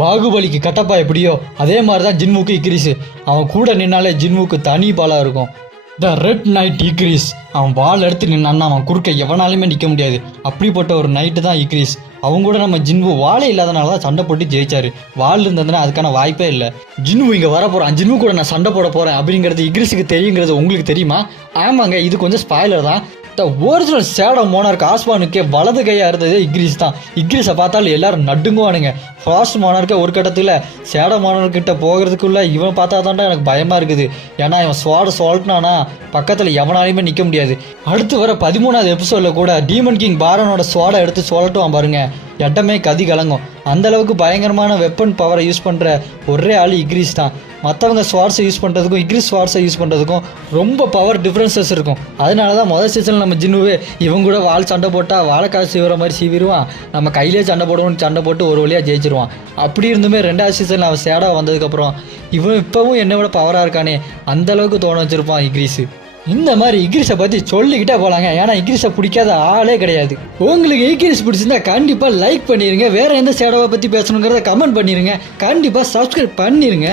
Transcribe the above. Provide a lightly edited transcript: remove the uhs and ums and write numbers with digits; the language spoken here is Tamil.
பாகுபலிக்கு கட்டப்பா எப்படியோ அதே மாதிரி தான் ஜின்வுக்கு இக்ரிஸ். அவன் கூட நின்னாலே ஜின்வுக்கு தனி பாலாக இருக்கும். The red knight Igris. அவன் வால் எடுத்து நின்னான்னா அவன் குறுக்க எவனாலுமே நிற்க முடியாது. அப்படிப்பட்ட ஒரு நைட்டு தான் இக்ரிஸ். அவங்க கூட நம்ம ஜின்வு வாழை இல்லாதனால தான் சண்டை போட்டு ஜெயிச்சாரு. வால் இருந்ததுன்னா அதுக்கான வாய்ப்பே இல்லை. ஜின்வு இங்கே வர போகிறான், ஜின்வு கூட நான் சண்டை போட போகிறேன் அப்படிங்கிறது இக்ரிஸுக்கு தெரியுங்கிறது உங்களுக்கு தெரியுமா? ஆமாங்க, இது கொஞ்சம் ஸ்பாய்லர் தான். த ஒரிஜினல் ஷேடோ மோனார்க் ஆஸ்வானுக்கே வலது கையாக இருந்ததே இக்ரிஸ் தான். இக்ரிஸை பார்த்தாலும் எல்லாரும் நடுங்குவானுங்க. ஃபாஸ்ட் மோனார்க்கே ஒரு கட்டத்தில் ஷேடோ மோனார்க்கிட்ட போகிறதுக்குள்ள இவன் பார்த்தா தான்டா எனக்கு பயமாக இருக்குது. ஏன்னா இவன் ஸ்வாட சொல்லிட்டானா பக்கத்தில் எவனாலையுமே நிற்க முடியாது. அடுத்து வர 13வது எபிசோடில் கூட டீமன் கிங் பாரனோட ஸ்வாடை எடுத்து சொல்லட்டும் பாருங்க, இடமே கதி கலங்கும். அந்தளவுக்கு பயங்கரமான வெப்பன் பவரை யூஸ் பண்ணுற ஒரே ஆள் இக்ரிஸ் தான். மற்றவங்க ஸ்வாட்ஸை யூஸ் பண்ணுறதுக்கும் இக்ரிஸ் ஸ்வாட்ஸை யூஸ் பண்ணுறதுக்கும் ரொம்ப பவர் டிஃப்ரென்சஸ் இருக்கும். அதனால தான் முதல் சீசனில் நம்ம ஜின்னுவே இவங்க கூட வால் சண்டை போட்டால் வாழைக்காய் சீவிர மாதிரி சீவிடுவான், நம்ம கையிலே சண்டை போடுவோம்னு சண்டை போட்டு ஒரு வழியாக ஜெயிச்சிருவான். அப்படி இருந்துமே 2வது சீசனில் அவன் சேடாக வந்ததுக்கப்புறம் இவன் இப்போவும் என்னை விட பவராக இருக்கானே அந்தளவுக்கு தோண வச்சுருப்பான் இக்ரிஸு. இந்த மாதிரி இக்ரிஸை பற்றி சொல்லிக்கிட்டே போகலாங்க. ஏன்னா இக்ரிஸை பிடிக்காத ஆளே கிடையாது. உங்களுக்கு இக்ரிஸ் பிடிச்சிருந்தா கண்டிப்பாக லைக் பண்ணிடுங்க. வேறு எந்த சேடாவை பற்றி பேசணுங்கிறத கமெண்ட் பண்ணிடுங்க. கண்டிப்பாக சப்ஸ்கிரைப் பண்ணிடுங்க.